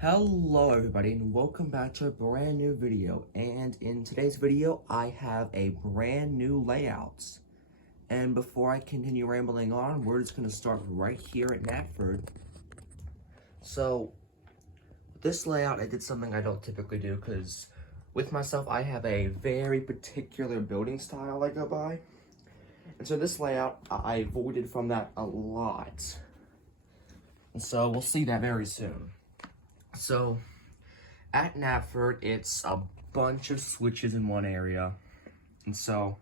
Hello everybody and welcome back to a brand new video, and in today's video I have a brand new layout. And before I continue rambling on, we're just going to start right here at Knapford. So with this layout I did something I don't typically do, because with myself I have a very particular building style I go by. And so this layout I avoided from that a lot. And so we'll see that very soon. So, at Knapford, it's a bunch of switches in one area. And so,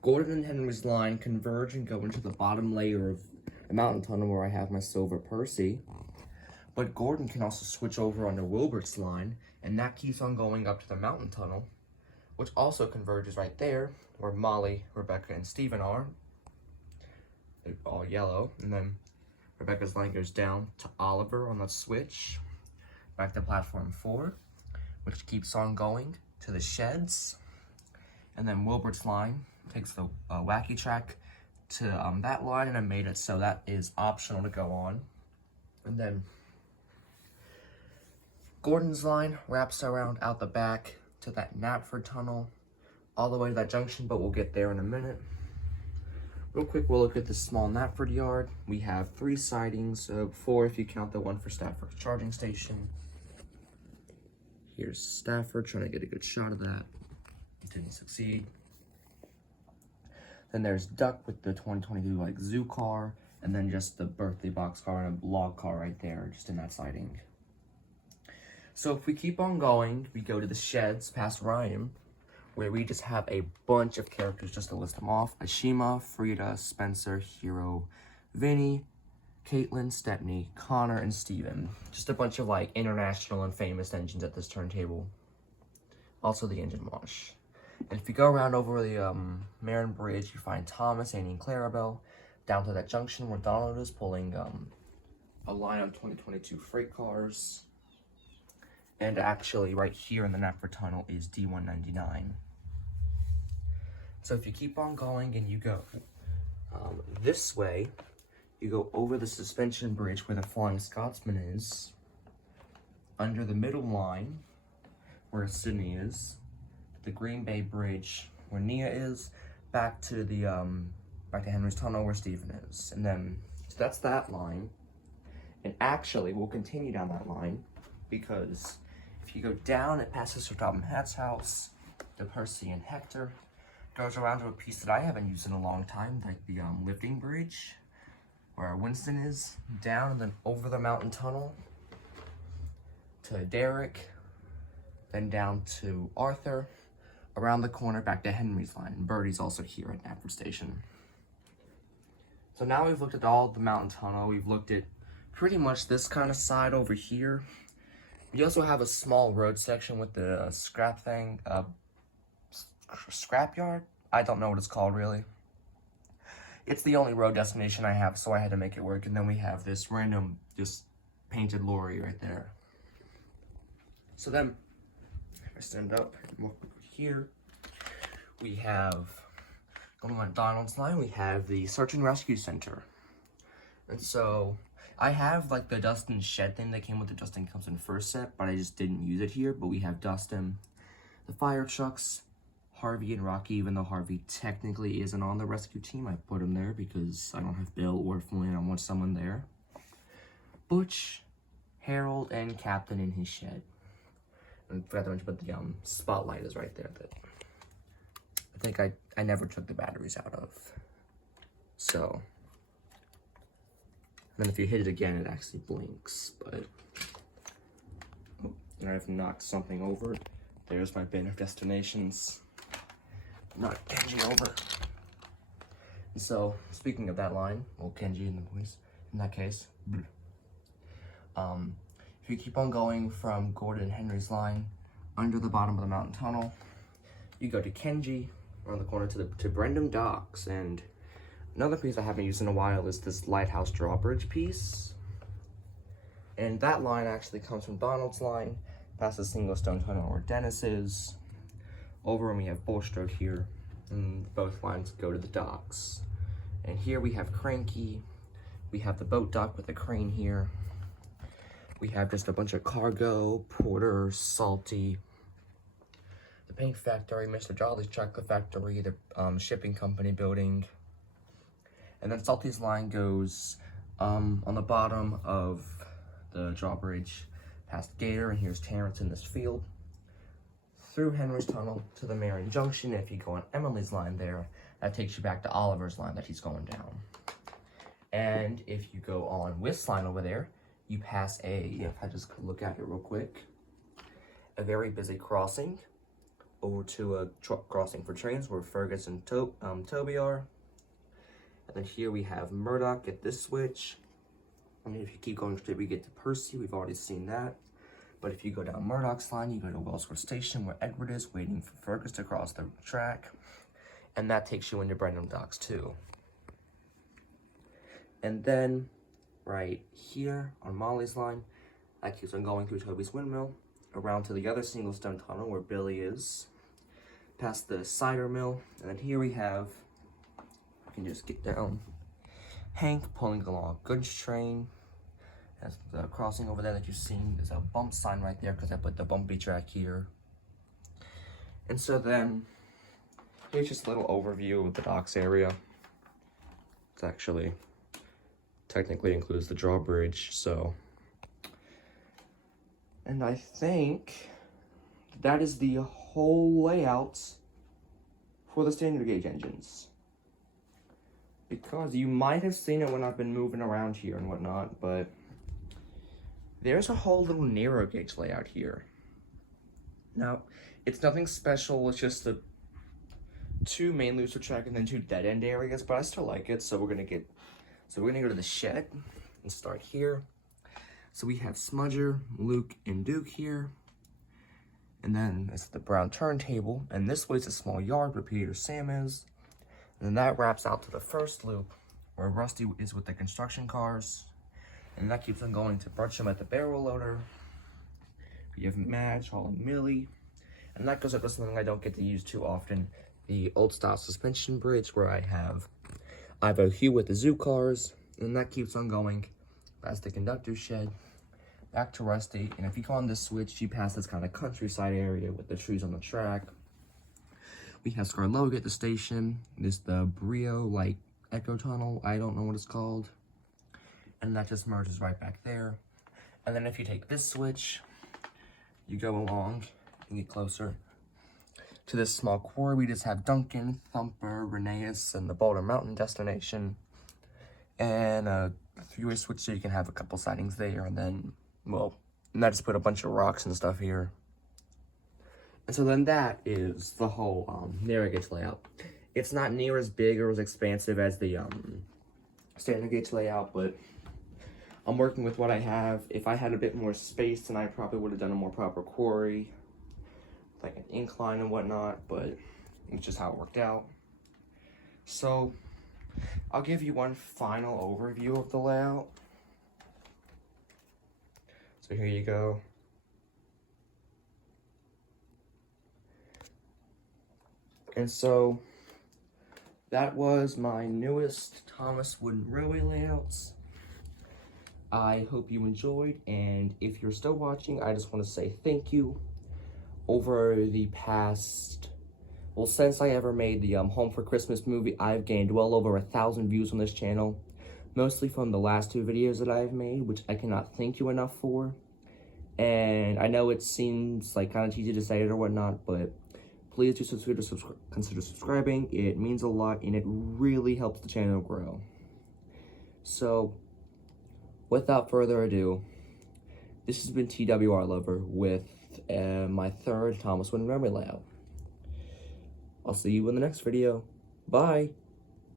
Gordon and Henry's line converge and go into the bottom layer of the mountain tunnel where I have my Silver Percy. But Gordon can also switch over onto Wilbert's line, and that keeps on going up to the mountain tunnel, which also converges right there, where Molly, Rebecca, and Stephen are. They're all yellow. And then Rebecca's line goes down to Oliver on the switch. Back to platform 4, which keeps on going to the sheds. And then Wilbert's line takes the wacky track to that line, and I made it so that is optional to go on. And then Gordon's line wraps around out the back to that Knapford tunnel, all the way to that junction, but we'll get there in a minute. Real quick, we'll look at the small Knapford yard. We have 3 sidings, 4 if you count the one for Stafford's charging station. Here's Stafford, trying to get a good shot of that. Didn't succeed. Then there's Duck with the 2022 zoo car, and then just the birthday box car and a log car right there, just in that siding. So if we keep on going, we go to the sheds past Ryan, where we just have a bunch of characters, just to list them off. Ashima, Frida, Spencer, Hero, Vinny, Caitlin, Stepney, Connor, and Steven. Just a bunch of international and famous engines at this turntable. Also the engine wash. And if you go around over the Marin Bridge, you find Thomas, Annie, and Clarabelle, down to that junction where Donald is pulling a line of 2022 freight cars. And actually right here in the Knapford Tunnel is D199. So if you keep on going and you go this way, you go over the suspension bridge where the Flying Scotsman is, under the middle line where Sydney is, the Green Bay Bridge where Nia is, back to the back to Henry's Tunnel where Stephen is. And then, so that's that line. And actually, we'll continue down that line, because if you go down, it passes Sir Topham Hatt's house, the Percy and Hector, goes around to a piece that I haven't used in a long time, like the lifting bridge, where Winston is, down and then over the mountain tunnel to Derek, then down to Arthur, around the corner back to Henry's line, and Birdie's also here at Knapford Station. So now we've looked at all the mountain tunnel. We've looked at pretty much this kind of side over here. We also have a small road section with the scrap thing, scrap yard? I don't know what it's called really. It's the only road destination I have, so I had to make it work. And then we have this random, just painted lorry right there. So then, if I stand up and walk here, we have, going on Donald's line, we have the Search and Rescue Center. And so, I have the Dustin shed thing that came with the Dustin Comes in first set, but I just didn't use it here. But we have Dustin, the fire trucks, Harvey and Rocky, even though Harvey technically isn't on the rescue team. I put him there because I don't have Bill or Flynn. I want someone there. Butch, Harold, and Captain in his shed. And I forgot to mention, but the spotlight is right there that I think I never took the batteries out of. So, and then if you hit it again, it actually blinks. But I've knocked something over. There's my bin of destinations. Knocked Kenji over. And so, speaking of that line, well, Kenji and the boys, in that case, if you keep on going from Gordon and Henry's line, under the bottom of the mountain tunnel, you go to Kenji, around the corner to Brendam Docks. And another piece I haven't used in a while is this lighthouse drawbridge piece. And that line actually comes from Donald's line, past the single stone tunnel where Dennis is, over, and we have Bulstrode here, and both lines go to the docks. And here we have Cranky, we have the boat dock with the crane here, We have just a bunch of cargo, Porter, Salty, the Pink Factory, Mr. Jolly's Chocolate Factory, the shipping company building. And then Salty's line goes on the bottom of the drawbridge past Gator, and here's Terrence in this field, through Henry's Tunnel to the Marion Junction. If you go on Emily's line there, that takes you back to Oliver's line that he's going down. And if you go on Whist's line over there, you pass if I just look at it real quick, a very busy crossing over to a truck crossing for trains where Fergus and Toby are. And then here we have Murdoch at this switch. And if you keep going straight, we get to Percy. We've already seen that. But if you go down Murdoch's line, you go to Wellsford Station where Edward is waiting for Fergus to cross the track. And that takes you into Brendam Docks too. And then right here on Molly's line, that keeps on going through Toby's Windmill, around to the other single stem tunnel where Billy is, past the cider mill, and then here we have, I can just get down, Hank pulling along a goods train. That's the crossing over there that you've seen. There's a bump sign right there because I put the bumpy track here. And so then, here's just a little overview of the docks area. It's actually technically includes the drawbridge, so. And I think that is the whole layout for the standard gauge engines. Because you might have seen it when I've been moving around here and whatnot, but there's a whole little narrow gauge layout here. Now, it's nothing special, it's just the 2 main looser track and then 2 dead end areas, but I still like it, so we're gonna go to the shed and start here. So we have Smudger, Luke, and Duke here. And then it's the brown turntable. And this way it's a small yard where Peter Sam is. And then that wraps out to the first loop where Rusty is with the construction cars. And that keeps on going to Brutcham at the barrel loader. You have Madge, Hall, and Millie. And that goes up to something I don't get to use too often. The old style suspension bridge where I have Ivo Hugh with the zoo cars, and that keeps on going past the conductor's shed, back to Rusty, and if you go on this switch, you pass this kind of countryside area with the trees on the track. We have Scarloga at the station. This the Brio, like, Echo Tunnel, I don't know what it's called, and that just merges right back there. And then if you take this switch, you go along and get closer to this small quarry. We just have Duncan, Thumper, Rheneas, and the Boulder Mountain destination. And a 3-way switch so you can have a couple sightings there. And then, well, and I just put a bunch of rocks and stuff here. And so then that is the whole narrow gauge layout. It's not near as big or as expansive as the standard gauge layout, but I'm working with what I have. If I had a bit more space, then I probably would have done a more proper quarry, like an incline and whatnot, but it's just how it worked out. So I'll give you one final overview of the layout. So here you go. And so that was my newest Thomas Wooden Railway layouts. I hope you enjoyed, and if you're still watching, I just want to say thank you. Over the past, well, since I ever made the Home for Christmas movie, I've gained well over 1,000 views on this channel, mostly from the last 2 videos that I've made, which I cannot thank you enough for. And I know it seems like kind of cheesy to say it or whatnot, but please do consider subscribing. It means a lot, and it really helps the channel grow. So, without further ado, this has been TWR Lover with my 3rd Thomas Wooden Railway layout. I'll see you in the next video. Bye!